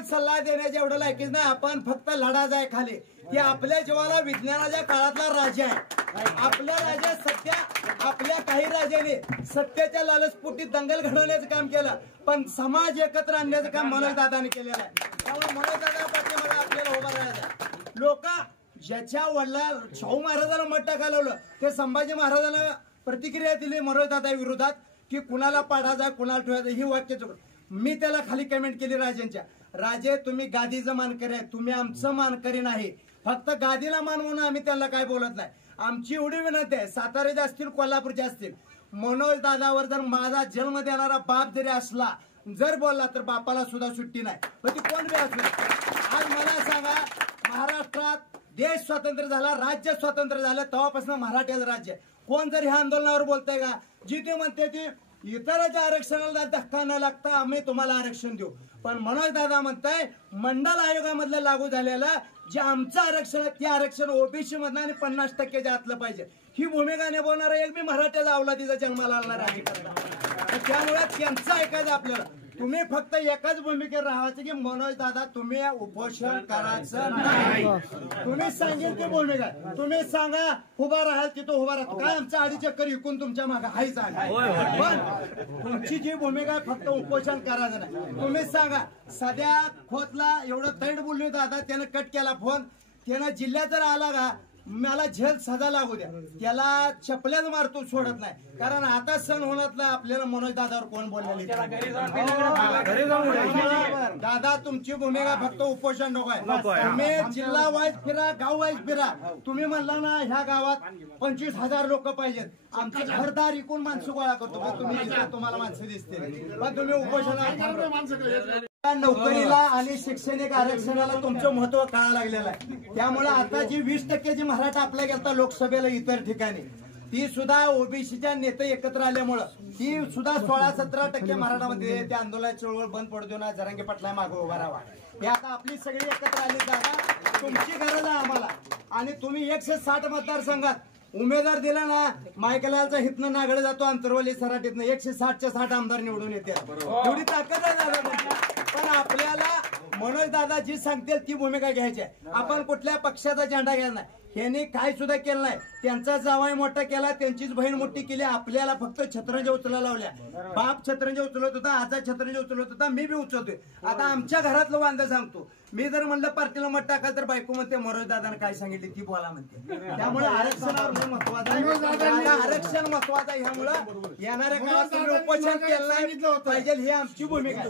आपण सल्ला देण्याच्या एवढं लायकीच नाही. आपण फक्त लढा जाय खाली की आपल्या जीवाला विज्ञानाच्या काळातला राजा आहे. आपल्या राजा सत्या आपल्या काही राजाने सत्याच्या लालचपोटी दंगल घडवण्याचं काम केलं, पण समाज एकत्र आणण्याचं काम मनोजदादांनी केलेलं आहे. त्यामुळे मनोजदादा पाठीमागे आपल्याला उभा राहायचं. लोक ज्याच्या वडिला शाहू महाराजांना मत टाकायला लावलं ते संभाजी महाराजांना प्रतिक्रिया दिली मनोजदादा विरोधात की कुणाला पाडायचा कुणाला ठेवायचं ही वाक्य चुक. मी त्याला खाली कमेंट केली राजेंच्या, राजे तुम्ही गादीचं मानकरी आहे, तुम्ही आमचं मानकरी नाही. फक्त गादीला मान म्हणून आम्ही त्यांना काय बोलत नाही. आमची एवढी विनंती आहे, साताऱ्याचे असतील कोल्हापूरचे असतील, मनोज दादावर जर माझा जन्म देणारा बाप जरी असला जर बोलला तर बापाला सुद्धा सुट्टी नाही. पण ती कोण बी असू. आज मला सांगा, महाराष्ट्रात देश स्वतंत्र झाला, राज्य स्वतंत्र झालं, तेव्हापासून मराठ्याचं राज्य. कोण जर ह्या आंदोलनावर बोलतंय का? जी ते म्हणते ती इतरांच्या आरक्षणाला धक्का न लागता आम्ही तुम्हाला आरक्षण देऊ. पण मनोज दादा म्हणताय मंडल आयोगामधलं लागू झालेलं जे आमचं आरक्षण आहे ते आरक्षण ओबीसी मधलं आणि 50% आतलं पाहिजे. ही भूमिका निभावणारा एक बी मराठ्याचा अवलादीचा जन्माला आला राजकारण. त्यामुळे त्यांचं ऐकायचं आपल्याला. तुम्ही फक्त एकाच भूमिकेत राहायचं की मनोज दादा तुम्ही उपोषण करायचं नाही. तुम्ही सांगेल ती भूमिका. तुम्ही सांगा उभा राहाल तिथं उभा राहतो. काय आमचं आधी चक्कर विकून तुमच्या मागे हाय सांगा. पण तुमची जी भूमिका फक्त उपोषण करायचं नाही. तुम्ही सांगा सध्या खोतला एवढं तैड बोलले दादा त्यानं कट केला फोन. त्यानं जिल्ह्यात जर आला का मला जेल सजा लागू द्या, त्याला चपल्याच मारतो सोडत नाही. कारण आता सण होण्यातला आपल्याला मनोज दादावर कोण बोललेले. दादा तुमची भूमिका फक्त उपोषण नको आहे. तुम्ही जिल्हा वाईज फिरा, गाव वाईज फिरा. तुम्ही म्हणला ना ह्या गावात 25,000 लोक पाहिजेत, आमचे घरदार इकून माणसं गोळा करतो. पण तुम्ही तुम्हाला माणसं दिसते पण तुम्ही उपोषणाला नोकरीला आणि शैक्षणिक आरक्षणाला तुमचं महत्व कळायला लागलेलं आहे. त्यामुळे आता जी 20% जी मराठा आपल्या गेलता लोकसभेला इतर ठिकाणी ती सुद्धा ओबीसीच्या नेते एकत्र आल्यामुळं ती सुद्धा 16-17% मराठामध्ये त्या आंदोलनाची चळवळ बंद पडतो ना. जरांगे पाटला मागे उभा राहा. हे आता आपली सगळी एकत्र आली. दादा तुमची गरज आहे आम्हाला. आणि तुम्ही 160 मतदारसंघात उमेदवार दिला ना, मायकलालचा हितनं नागडे जातो, अंतरवली सराटीतनं 160च्या 60 आमदार निवडून येते. एवढी ताकद आहे दादा. पण आपल्याला मनोज दादा जी सांगतील ती भूमिका घ्यायची आहे. आपण कुठल्या पक्षाचा झेंडा घ्यायचा नाही. ह्यांनी काय सुद्धा केलं नाही. त्यांचा जावाई मोठा केला, त्यांचीच बहीण मोठी केली. आपल्याला फक्त छत्रंजा उचलायला लावल्या. बाप छत्रंजा उचलत होता, आजा छत्रंजा उचलत होता, मी बी उचलतोय. आता आमच्या घरातलं वांद सांगतो. मी जर म्हणलं पार्टीला मत टाका तर बायको म्हणते मनोज दादाने काय सांगितले ती बोला म्हणते. त्यामुळे आरक्षणावर महत्वाचं आहे. आरक्षण महत्वाचं आहे. ह्यामुळं येणाऱ्या काळात तुम्ही उपोषण केलं नाही पाहिजे ही आमची भूमिका आहे.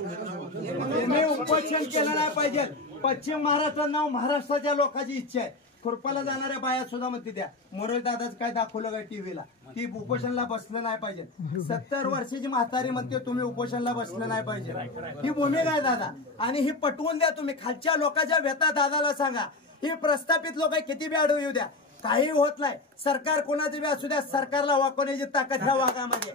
तुम्ही उपोषण केलं नाही पाहिजे. पश्चिम महाराष्ट्रात नाव महाराष्ट्राच्या लोकांची इच्छा आहे. खुरपाला जाणाऱ्या बाया सुद्धा म्हणते त्या मनोज दादाच काय दाखवलं काय टीव्हीला ती उपोषणला बसलं नाही पाहिजे. 70 वर्षाची म्हातारी म्हणते तुम्ही उपोषणला बसलं नाही पाहिजे. ही भूमिका आहे दादा. आणि ही पटवून द्या तुम्ही. खालच्या लोकांच्या व्यथा दादाला सांगा. ही प्रस्थापित लोक किती बी अडवू येऊ द्या, काही होत नाही. सरकार कोणाचं बी असू द्या, सरकारला वाकवण्याची ताकद ह्या वाघामध्ये.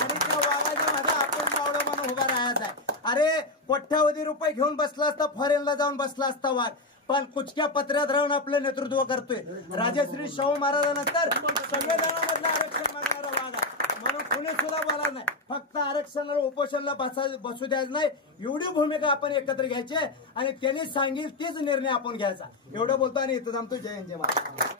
आणि त्या वाघाच्या मागे आपण मावळं म्हणून उभा राहायचा आहे. अरे कोट्यावधी रुपये घेऊन बसला असता, फॉरेनला जाऊन बसला असता वाघ, पण कुचक्या पत्र्यात राहून आपलं नेतृत्व करतोय. राजश्री शाहू महाराजांनंतर संविधानामधलं आरक्षण मागणारा वाघ आहे. म्हणून कुणी सुद्धा बोला नाही. फक्त आरक्षणाला उपोषणाला बसू द्यायचं नाही. एवढी भूमिका आपण एकत्र घ्यायची आणि त्यांनी सांगेल तीच निर्णय आपण घ्यायचा. एवढं बोलतो आणि इथं थांबतो. जय हिंद जय महाराष्ट्र.